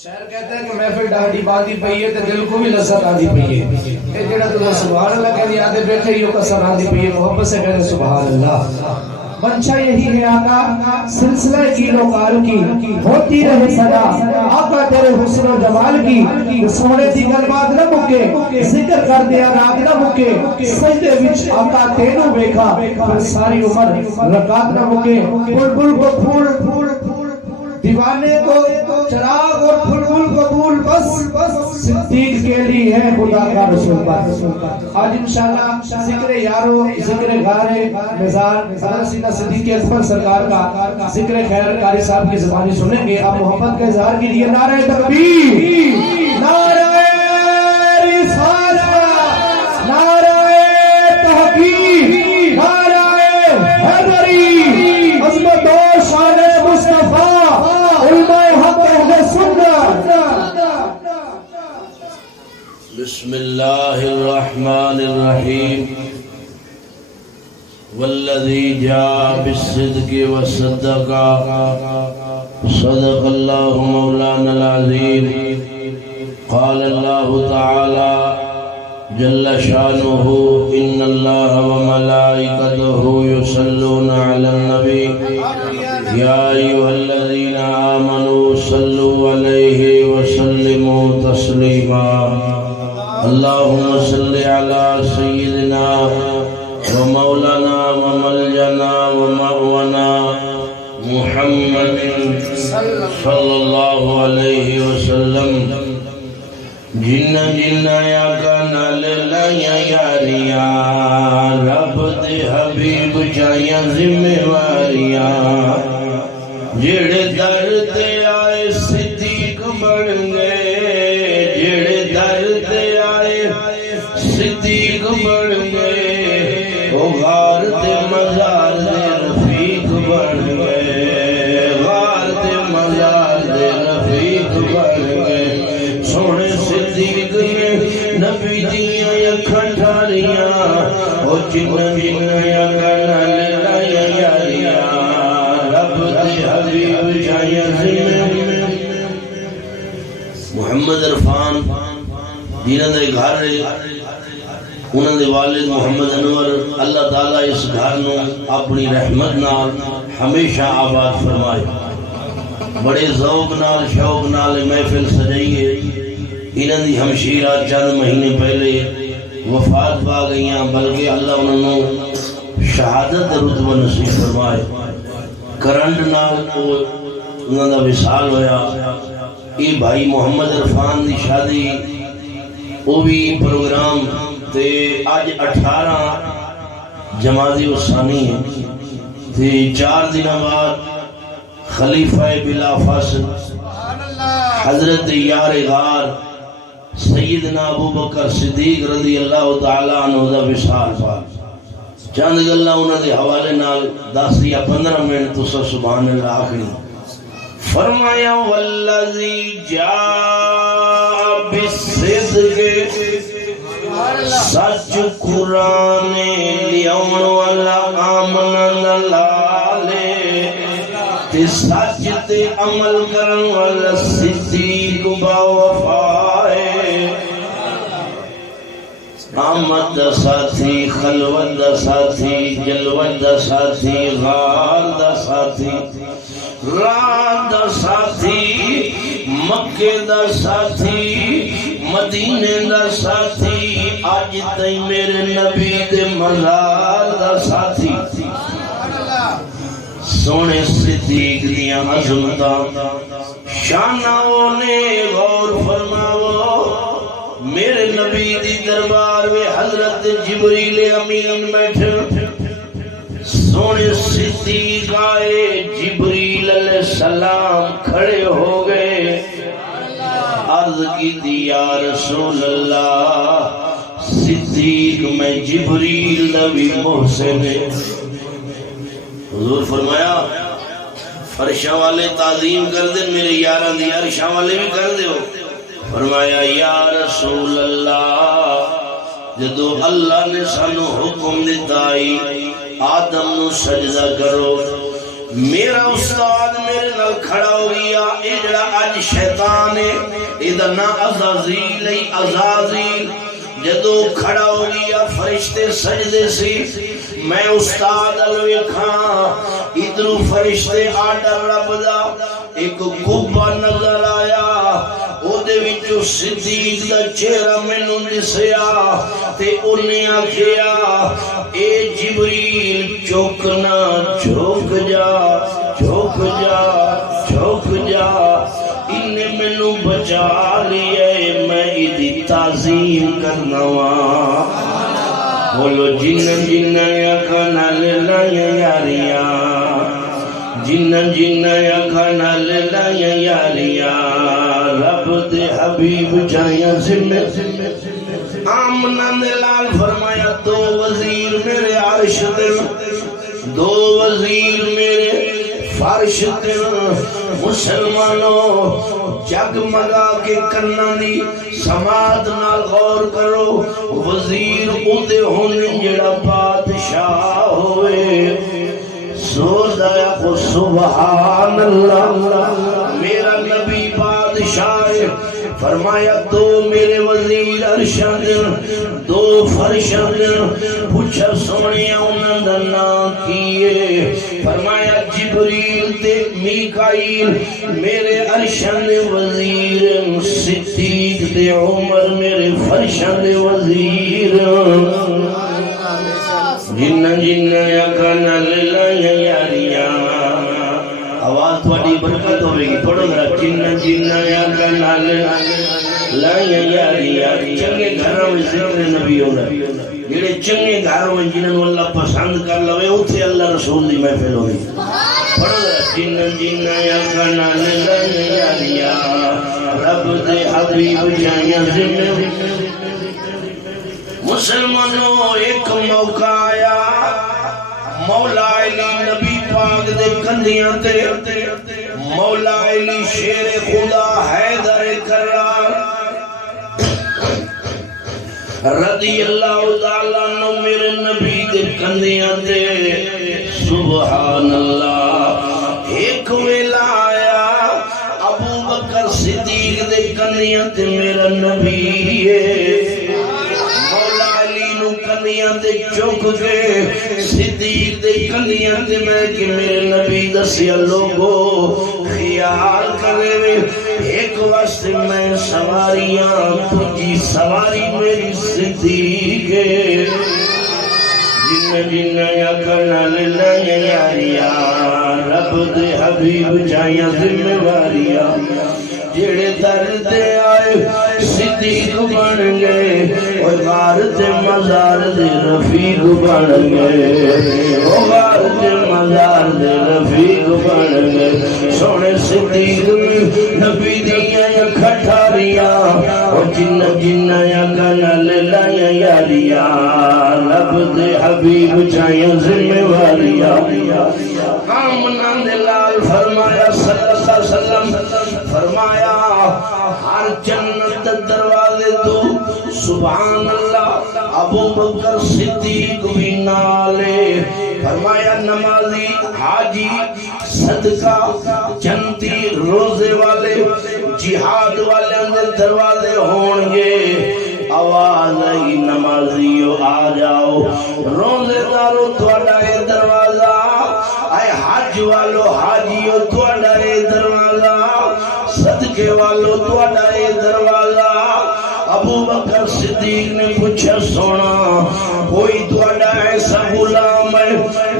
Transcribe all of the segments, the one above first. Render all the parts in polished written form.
شاعر کہتا ہے کہ محفل ڈاڈی باندھی پئی ہے تے دل کو بھی لذت آندی پئی ہے. اے جڑا تو سبحان اللہ کہندی آندے بیٹھے ہی کسر آندی پئی ہے محبت سے کہتے سبحان اللہ. منشا یہی ہے آقا سلسلہ کیلوکار کی ہوتی رہے صدا آقا تیرے حسن و جمال کی سونے دی گل بات نہ مکے ذکر کر دیا رات نہ مکے سجدے وچ آقا تینوں ویکھا پھر ساری عمر رکعت نہ مکے بلبل کو پھول دیوانے کو چراغ اور پھول کو پھول بس صدیق کے لیے ہے خدا کا رسول بس. آج انشاءاللہ ذکر یارو ذکر غارے مزار سیدہ صدیق اکبر سرکار کا ذکر خیر قاری صاحب کی زبانی سنیں گے. آپ محبت کا اظہار کیجئے نعرہ تکبیر نعرہ رسالت نعرہ تحقیق نعرہ حیدری عظمت و شان مصطفیٰ علماء حق اہل سنت. بسم اللہ الرحمن الرحیم والذی جاء بالصدق وصدق صدق اللہ مولانا العظیم. قال اللہ تعالی جل شانہ ان اللہ وملائکتہ یصلون علی النبی یا ایھا الذین آمنوا صلوا علیہ وسلموا تسلیما. اللہم صلی علی سیدنا ومولانا وملجنا ومأونا محمد صلی اللہ علیہ وسلم. جنہ یا کانا للیا یاریا رب دے حبیب چاہیا ذمہ واریاں جڑے در تے آئے صدیق بن گئے جڑے در تے آئے صدیق بن گئے او غار تے مزار دے رفیق بن گئے غار تے مزار دے رفیق بن گئے. سونے صدیق نے نبی دیاں یکھاں ٹھاریاں او جنہ یا کانا للیا یاریا رب دے حبیب چاہیا ذمہ. محمد عرفان جنہاں دے گھر انہاں دے والد محمد انور اللہ تعالیٰ اس گھر نو اپنی رحمت نال ہمیشہ آباد فرمائے. بڑے ذوق نال شوق نال محفل سجائیے. انہاں دی ہمشیرہ چند مہینے پہلے وفات پا گئیاں بلکہ اللہ انہوں نے شہادت رتبہ نصیب فرمائے. کرنٹ نال انہاں دا وصال ہویا. یہ بھائی محمد عرفان دی شادی وہ بھی پروگرام تے آج 18 جمادی الثانی ہے تے 4 دن بعد خلیفہ بلا فاصل حضرت یار غار سیدنا ابو بکر صدیق رضی اللہ تعالیٰ عنہ دا وصال پا. چند گلاں انہاں دے حوالے نال 10 یا 15 منٹ تساں سبحان اللہ آخری. فرمایا والذی جاء بالصدق سچ قرآن لیون والا آمن لالے تے سچ تے عمل کرن والا صدیق با وفائے. آمد دا ساتھی خلوت دا ساتھی جلوت دا ساتھی غار دا ساتھی رات دا ساتھی مکے دا ساتھی مدینے دا ساتھی آج تئی میرے نبی دے مزار دا ساتھی. سونے صدیق دیاں عظمتاں شاناں نے غور فرماؤ. میرے نبی دی دربار میں حضرت جبریل امین بیٹھے. سونے صدیق آئے جبریل علیہ السلام کھڑے ہو گئے. عرض کی دی یا رسول اللہ صدیق میں جبریل نبی محسن. حضور فرمایا فرشاں والے تعظیم کر دیں میرے یاراں دی عرشاں والے بھی کر دیو. فرمایا یا رسول اللہ جدو اللہ نے سانو حکم دیتا آدم نو سجدہ کرو میرا استاد میرے نال کھڑا ہو گیا اے جڑا اج شیطان ہے ایدا نام عزازیل ہے عزازیل جدو کھڑا ہو گیا فرشتے سجدے سی میں استاد ویکھاں ادھروں فرشتے آڈر رب دا ایک کھوبا نظر آیا او دے وچوں صدیق دا چہرہ مینوں دسیا تے انہیں آکھیا اے جبریل چوکنا جھوک جا جھوک جا جھوک جا انہیں مینوں بچا لیے میں ایدی تعظیم کرنا وا بولو جن جن اکھاں نال لائیں یاریاں جن جن اکھاں نال لائیں یاریاں رب دے حبیب جائیں ذمہ آمنہ نے لال فرمایا دو وزیر میرے عرش دے دو وزیر میرے فرش دے مسلمانوں جگمگا کے کرنا دی سماعت نال غور کرو وزیر اودے ہونے جڑا بادشاہ ہوئے زور دایا کو سبحان اللہ میرا نبی بادشاہ ہے فرمایا دو میرے وزیر ارشد دو فرشد پوچھا سونیا انہاں دا نام کیے فرمایا جبریل تے میکائیل میرے ارشد وزیر صدیق تے عمر میرے فرشد وزیر جن جن اکھاں لائیں یاریاں آواز تھوڑی برکت ہوئے گی پڑھو ذرا جن جن اکھاں لائیں یاریاں چنگے گھروں میں ذکر نبی ہونا جڑے چنگے گھروں میں جنہوں اللہ پسند کر لوے اتھے اللہ رسول دی محفل ہوئی پڑھو ذرا جن جن اکھاں لائیں یاریاں رب دے حبیب جائیں ذمہ مسلمانوں ایک موقع آیا مولا علی نبی پاک دے کندیاں تے مولا علی شیر خدا حیدر کرار رضی اللہ تعالیٰ عنہ میرے نبی دے کندیاں تے سبحان اللہ ایک ویلا آیا ابو بکر صدیق دے کندیاں تے میرا نبی ہے کنیاں تے چوک کے صدیق دے کنیاں تے میں کہ میرے نبی دسیا لوگو خیال کرے ایک وقت میں سواریاں تجھی سواری میری صدیق ہے جن جن اکھاں لائیں یاریاں رب دے حبیب جائیں ذمہ واریاں جڑے درد آئے صدیق بن گئے اور غار تے مزار دے رفیق بن گئے اور غار تے مزار دے رفیق بن گئے سونے صدیق نبی دیاں اکھاں ٹھاریاں اور جن جن اکھاں لائیں یاریاں رب دے حبیب جائیں ذمہ واریاں آمنہ نے لال فرمایا صلی اللہ علیہ وسلم فرمایا ہر جنت دروازے تو سبحان اللہ ابو بکر صدیق بھی نالے فرمایا نمازی حاجی صدقہ جنتی روزے والے جہاد والے اندر دروازے ہون گے آواز آئی نمازیو آ جاؤ روزے دارو تھوڑا اے دروازہ اے حج والو حاجیو تھوڑا اے دروازہ صدقے والو تھوڑا اے دروازہ ابو بکر صدیق نے پوچھا سونا کوئی تھوڑا ایسا غلام ہے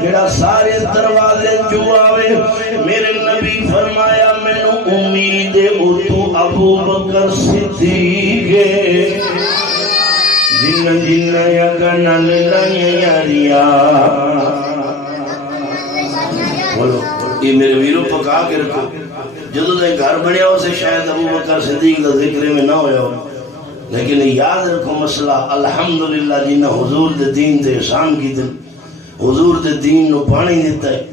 جڑا سارے دروازے جو آوے میرے نبی فرمایا میں امید ہے تو ابو بکر صدیق ہے جن جن اکھاں لائیں یاریاں بولو یہ میرے ویرو پکا کے رکھو جدو دے گھر بنیا ہو سے شاید ابو بکر صدیق دا ذکر میں نہ ہویا ہو لیکن یاد رکھو مسئلہ الحمدللہ جنہ حضور دے دین تے احسان کی دن حضور دے دین نو پانی دیتا ہے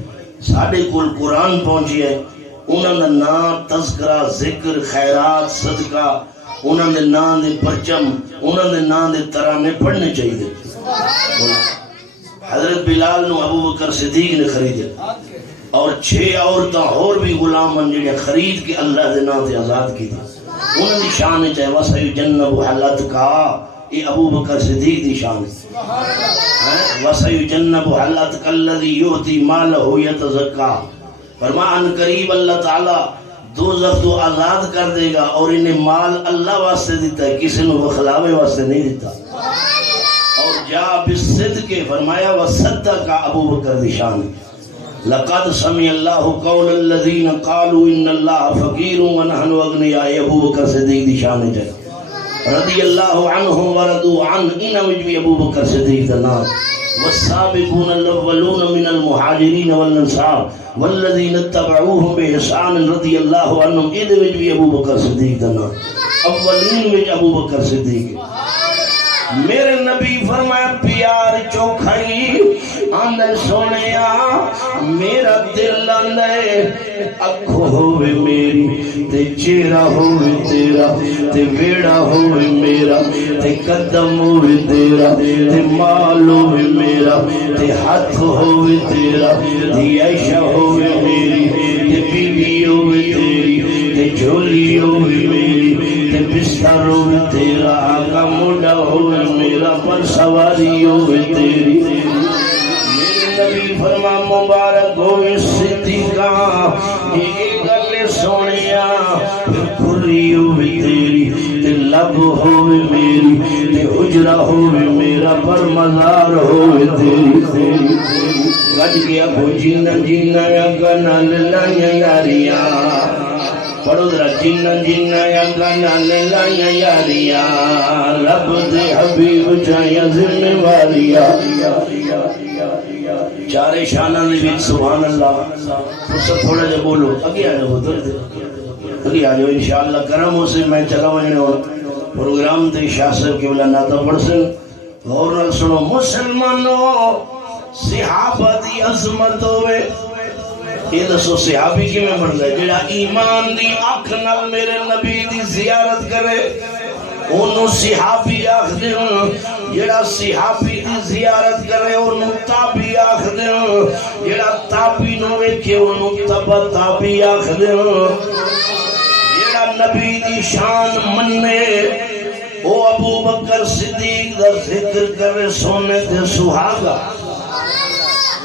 ساڑھے کل قرآن پہنچی ہے انہوں نے نام تذکرہ ذکر خیرات صدقہ انہوں نے نام دے پرچم انہوں نے نام دے ترانے پڑھنے چاہیے حضرت بلال نو ابو بکر صدیق نے خریدے اور 6 عورتاں اور بھی غلام جڑے خرید کے اللہ دے نام تے آزاد کی انہاں دی شان ہے وسیجنب حلت کا یہ ابو بکر صدیق دی شان ہے وسیجنب حلت کلذی یؤتی مالہ یتزکا فرمایا ان قریب اللہ تعالی دوزخ تو آزاد کر دے گا اور انہیں مال اللہ واسطے دیتا ہے کسی نے بخلاوے واسطے نہیں دیتا اور جا بالصدق فرمایا وصدق ابو بکر دی شان لقد سمع اللہ قول الذین قالوا ان اللہ فقیر ونحن اغنیاء ابو بکر صدیق دی شان ہے رضی اللہ عنہم ورضوا عنہ ان مجبی ابو بکر صدیق دا نام والسابقون الاولون من المہاجرین والانصار والذین اتبعوهم بإحسان رضی اللہ عنہم ان مجبی ابو بکر صدیق دا نام اولین میں ابو بکر صدیق میرے نبی فرمایا پیار چوکھائی آندے سونیا میرا دل آندے اکھو ہوئے میری تے چہرہ ہوئے تیرا تے ویڑا ہوئے میرا تے قدم ہوئے تیرا تے مال ہوئے میرا تے ہاتھ ہوئے تیرا تے عائشہ ہوئے میری تے بیوی ہوئے تیری تے جھولی ہوئے میری تے بستر ہوئے تیرا آقا موڈا ہوئے میرا پر سواری ہوئے تیری میرے نبی فرما مبارک ہوئے صدیقہ ایک گلے سونیا کھلی ہوئے تیری تے لب ہوئے میری تے حجرہ ہوئے میرا پر مزار ہوئے تیری گج گیا کو جینا جینا یا گنا للائیں یاریاں پڑھو ذرا جینا جینا یا گانا للائیں یاریاں رب دے حبیب چاہیاں ذمہ واریاں چارے شانہ نے بھی سبحان اللہ فرصت تھوڑا جا بولو اگے آ جاؤ اگے آ جاؤ انشاءاللہ کرم ہو سے میں چلا وجنے اور پروگرام تے شاہ صاحب کے بلا ناتا پڑھ سن غور نال سنو مسلمانوں صحابہ دی عظمت ہوئے یہ دسو صحابی کی میں بڑھ گئے جڑا ایمان دی اکھ نال میرے نبی دی زیارت کرے انہوں صحابی آخ دے جڑا صحابی دی زیارت کرے انہوں تابی آخ دے جڑا تابی نو ویکھے انہوں تبا تابی آخ دے جڑا نبی دی شان مننے او ابو بکر صدیق دا ذکر کرے سونے دے سہاگا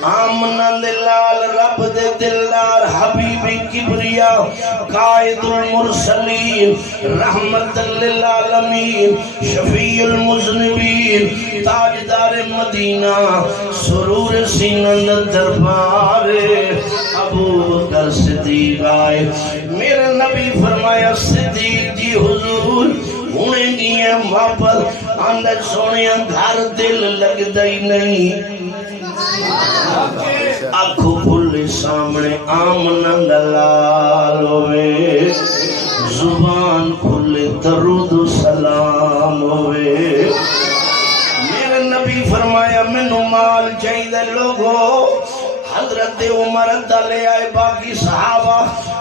آمنا دلال رب دے دلدار حبیب کبریا قائد المرسلین رحمت للعالمین شفیع المذنبین تاجدار مدینہ سرور سینند دربار ابو بکر صدیق آئے میرے نبی فرمایا صدیق جی حضور انہیں گئے واپس اندر سونے گھر دل لگ دائی نہیں آنکھوں کھلے سامنے آمنا دلال ہوئے زبان کھلے درود و سلام ہوئے میرے نبی فرمایا منو مال چاہیے لوگو حضرت عمر دلے آئے باقی صحابہ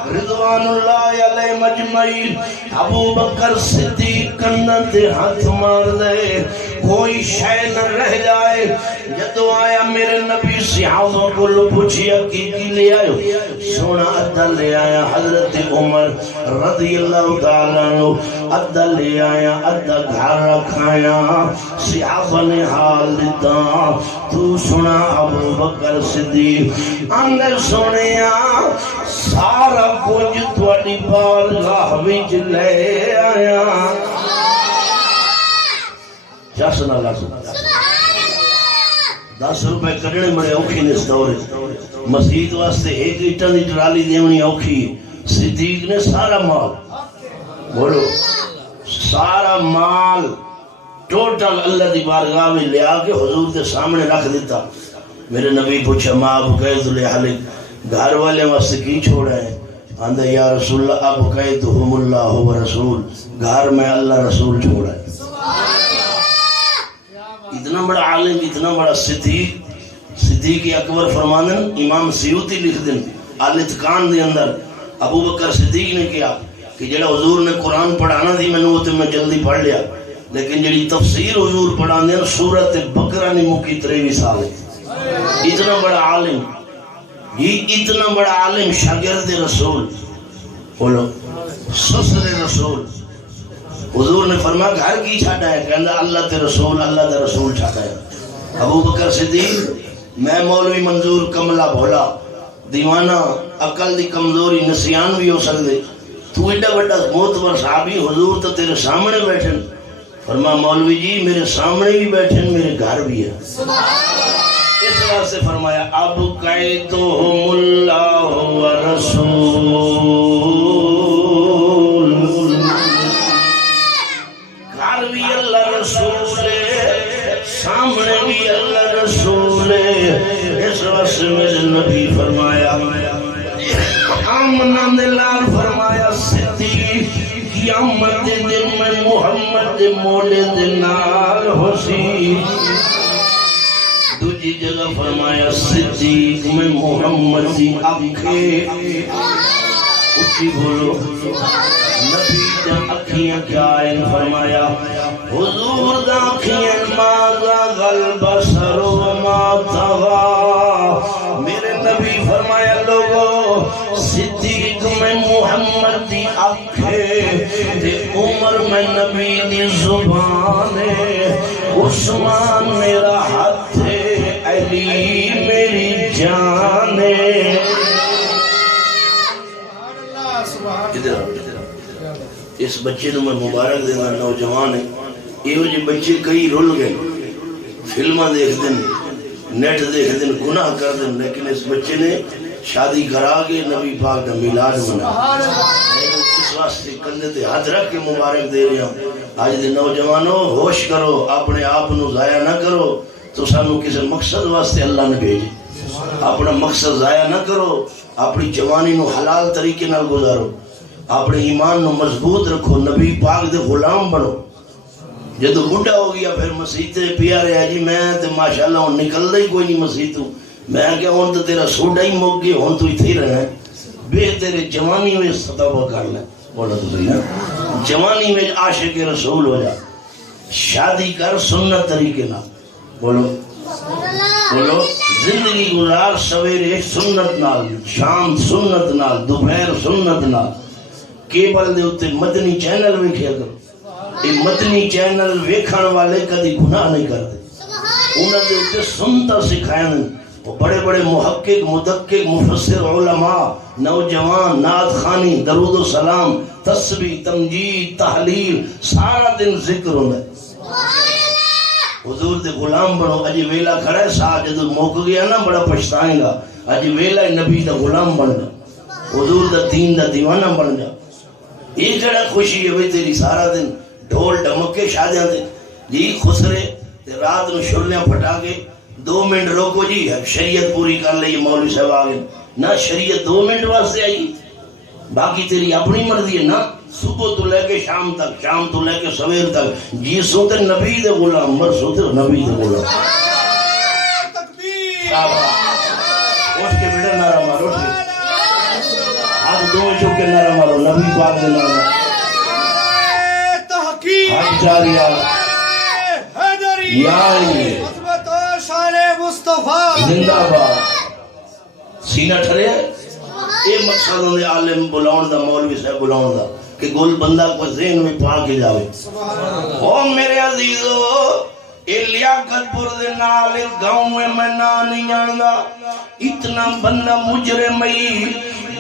رضوان اللہ علیہ مجمعین ابو بکر صدیق کنن دے ہاتھ مار دے کوئی شے نہ رہ جائے جدو آیا میرے نبی صحابہ کو لو پوچھیا کی لے آئے سونا ادھا لے آیا حضرت عمر رضی اللہ تعالیٰ عنہ ادھا لے آیا ادھا گھر رکھایا صحابہ نے حال دیتا تو سنا ابو بکر صدیق اندر سنیا سارا کچھ تھوڑی بارگاہ وچ لے آیا جسنا لازم 10 روپے کڈنے بڑے اوکھے نے اس دور مسجد واسطے ایک اٹا دی ٹرالی دیونی اوکھی صدیق نے سارا مال بولو سارا مال ٹوٹل اللہ دی بارگاہ میں لے آ کے حضور کے سامنے رکھ دیتا میرے نبی پوچھا ماں ابو قید لحلق گھر والے واسطے کی چھوڑا ہے آندھا یا رسول اللہ ابو قیدہم اللہ و رسول گھر میں اللہ رسول چھوڑا ہے اتنا بڑا عالم اتنا بڑا صدیق اکبر فرمانن امام سیوطی لکھ دن آلتقان دے اندر ابو بکر صدیق نے کیا کہ جڑا حضور نے قرآن پڑھانا تھی میں جلدی پڑھ لیا لیکن جڑی تفسیر حضور پڑھانے ہیں سورت بقرہ نے مکی 23 سال اتنا بڑا عالم یہ اتنا بڑا عالم شاگرد رسول، بولو سسر رسول، حضور نے فرمایا گھر کی چھاٹا ہے، کہنا اللہ تے رسول، اللہ تے رسول چھاٹا ہے۔ ابو بکر صدیق میں مولوی منظور کملا بھولا دیوانہ عقل دی کمزوری نسیان بھی ہو سکتے، تو ایڈا بڑا معتبر صحابی حضور تو تیرے سامنے بیٹھن، فرما مولوی جی میرے سامنے بھی بیٹھن میرے گھر بھی ہے، اس واسطے فرمایا اب قیدہم اللہ و رسول، گھر بھی اللہ رسول ہے، سامنے بھی اللہ رسول ہے، اس واسطے میرے نبی فرمایا آمنہ دلال فرمایا صدیق قیامت دن میں محمد مولد نال حسین، دوجی جگہ فرمایا صدیق میں محمد دی آنکھیں، اچھی بولو نبی دا اکھیاں کیا ہے، فرمایا حضور دا اکھیاں ماذا غلب سر و ما طغا، میرے نبی فرمایا لوگو صدیق میں محمد دی آنکھیں تے عمر میں نبی دی زبان ہے، عثمان میرا ہاتھ ہے، علی میری جان ہے۔ اس بچے نے میں مبارک دینا، نوجوان ہے، یہ جو بچے کئی رول گئے، فلمہ دیکھ دیں، نیٹ دیکھ دیں، گناہ کر دیں، لیکن اس بچے نے شادی کرا کے نبی پاک کا میلاد بنا، اس واسطے کندھے تے ہاتھ رکھ کے مبارک دے رہے ہیں۔ آج دے نوجوانوں ہوش کرو، اپنے آپ نو ضائع نہ کرو، تو سانو کسی مقصد واسطے اللہ نے بھیجے، اپنا مقصد ضائع نہ کرو، اپنی جوانی نو حلال طریقے نال گزارو، اپنے ایمان نو مضبوط رکھو، نبی پاک دے غلام بنو۔ جدو بڑھا ہو گیا پھر مسیح تے پیا رہا جی میں تے ماشاءاللہ ہوں نکل دا ہی کوئی نہیں مسیح تو، میں کیا ہوں تو تیرا سوڈا ہی موک گیا، ہوں تو ہی رہنا ہے، بے تیرے جوانی میں ستاوہ کر لیں، بولا تو صحیح ہے، جوانی میں عاشق رسول ہو جا، شادی کر سنت طریقے نہ، بولو زندگی گزار، سویرے سنت نال، شام سنت نال، دوپہر سنت نال، کیبل دے اتے مدنی چینل ویکھیا کرو، یہ مدنی چینل ویکھن والے کدی گناہ نہیں کرتے، انہوں نے اتے سنتا سکھائیں، وہ بڑے بڑے محقق مدقق مفسر علماء، نوجوان نعت خوانی، درود و سلام، تسبیح تمجید تحلیل، سارا دن ذکر ہونا ہے۔ حضور دے غلام بنو، اجی ویلا کھڑا ہے ساتھ جدو موک گیا نا بڑا پچھتائیں گا، اجی ویلا نبی دا غلام بن جا، حضور دا دین دا دیوانہ بن جا۔ یہ کڑا خوشی ہے بھئی تیری سارا دن ڈھول ڈمکے شادیاں دے جی خسرے رات نو شرلیاں پھٹا کے 2 منٹ روکو جی شریعت پوری کر لئی، مولوی صاحب آگئے نہ، شریعت 2 منٹ واسطے آئی، باقی تیری اپنی مرضی ہے نا، صبح تو لے کے شام تک، شام تو لے کے سویر تک، جی سوتے نبی دے غلام، مر سوتے نبی دے غلام۔ اٹھ کے بیٹا نعرہ مارو، اٹھ کے ہاتھ دو چوک کے نعرہ مارو، نبی پاک دے نعرہ حج جاریہ یا علی زندہ باد، سینہ ٹھرے ہے۔ یہ مقصد ہوندے عالم بلاؤن دا، مولوی صاحب بلاؤن دا، کہ گل بندہ کو ذہن میں پا کے جاوے۔ او میرے عزیزو، اے لیاقت پور دے نال گاؤں میں نا نہیں جاندا، اتنا بندہ مجرمئی،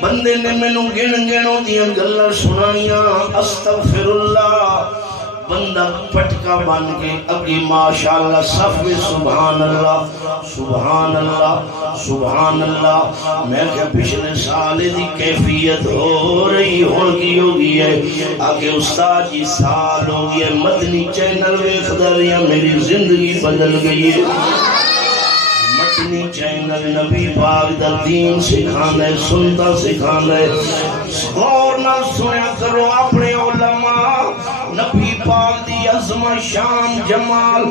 بندے نے میں نو گنوں دیاں گلاں سنائیاں، استغفر اللہ، بندہ پٹکا بن کے اگی ماشاءاللہ صف میں سبحان اللہ سبحان اللہ سبحان اللہ۔ میں کہ پچھلے سال دی کیفیت ہو رہی ہون کی ہوگی ہے، آگے استاد جی سال ہو گیا مدنی چینل ویکھدا رہیا، میری زندگی بدل گئی ہے۔ مدنی چینل نبی پاک دا دین سکھانا ہے، سنتا سکھانا ہے، غور نہ سنیا کرو اپنے علماء، نبی پاک دی عظمت شان جمال،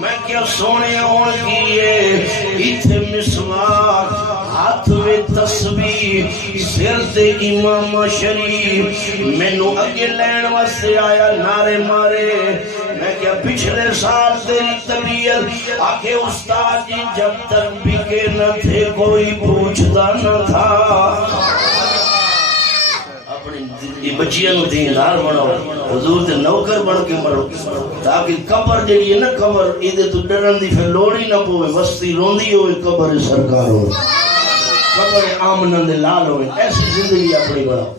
میں کیا سونے ہون کیے، اتھے مسواک، ہاتھ میں تسبیح، سر تے امام شریف، میں نو اگے لین واسطے آیا، نعرے مارے میں کیا پچھلے سال تیری طبیعت آکے استاد جی جب تک بکے نہ تھے کوئی پوچھتا نہ تھا اپنی بچیاں نو دیندار بناؤ حضور تے نوکر بن کے مرو تاکہ قبر جڑی ہے نا قبر ایدے تو ڈرن دی پھر لوڑ ہی نہ پوے وستی روندی ہوئے قبر سرکار ہو قبر آمنہ دے لال ہوئے ایسی زندگی اپنی بناؤ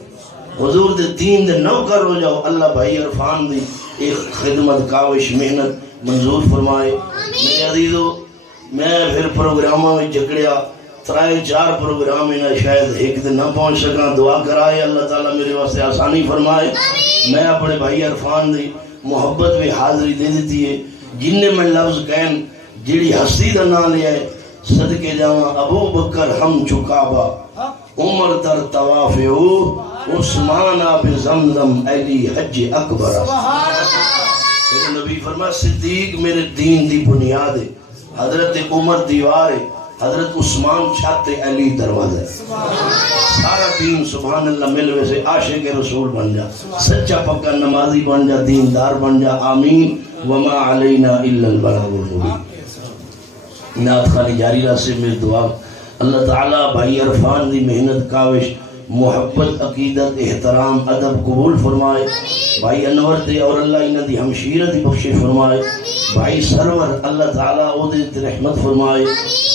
حضور دے دین دے نوکر ہو جاؤ اللہ بھائی عرفان دی ایک خدمت کاوش محنت منظور فرمائے میرے عزیزو میں پھر پروگراموں میں جکڑیا 3-4 پروگرام میں شاید ایک دن نہ پہنچ سکا دعا کرائے اللہ تعالیٰ میرے واسطے آسانی فرمائے میں اپنے بھائی عرفان دی محبت میں حاضری دے دیتی ہے جن نے میں لفظ کہن جیڑی ہستی دا نام لیا ہے صدقے جاواں ابو بکر ہم چکابا عمر در طواف ہو عثمان آب زمزم علی حج اکبر میرے نبی فرمایا صدیق میرے دین دی بنیاد ہے حضرت عمر دیوار ہے حضرت عثمان چھت علی دروازہ سارا دین سبحان اللہ ملوے سے عاشق رسول بن جا سچا پکا نمازی بن جا دیندار بن جا آمین وما علینا الا البلاغ المبین نعت خالی جاری رہا سے میری دعا اللہ تعالیٰ بھائی عرفان دی محنت کاوش محبت عقیدت احترام ادب قبول فرمائے بھائی انور دے اور اللہ انہ دی ہمشیرہ دی بخشش فرمائے بھائی سرور اللہ تعالیٰ او دے رحمت فرمائے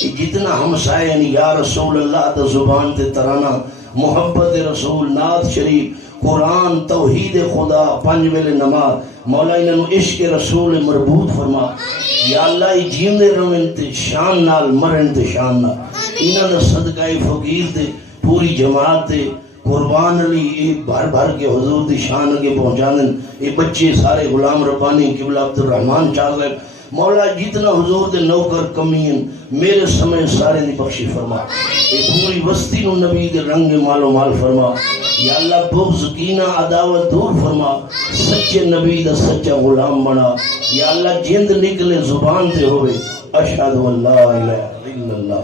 کہ جتنا ہم سائے یعنی یا رسول اللہ تا زبان تے ترانہ محبت رسول نعت شریف قرآن توحید خدا 5 ویلے نماز مولا انہوں عشق رسول مربوط فرما یا اللہ جیم دے روین تے شان نال مرن تے شان نال انہوں نے صدقہ فقیر تے پوری جماعت تے قربان علی یہ بھر بھر کے حضور دی شان کے پہنچانن یہ بچے سارے غلام ربانی قبلہ عبد الرحمن چاہ رہے مولا جتنا حضور دے نوکر کمین میرے سمے سارے دی بخشی فرما یہ پوری بستی نو نبی دے رنگ مال و مال فرما یا اللہ بغض کینہ عداوت دور فرما سچے نبی دا سچا غلام بنا یا اللہ جند نکلے زبان دے ہوئے اشہد واللہ الہ الا اللہ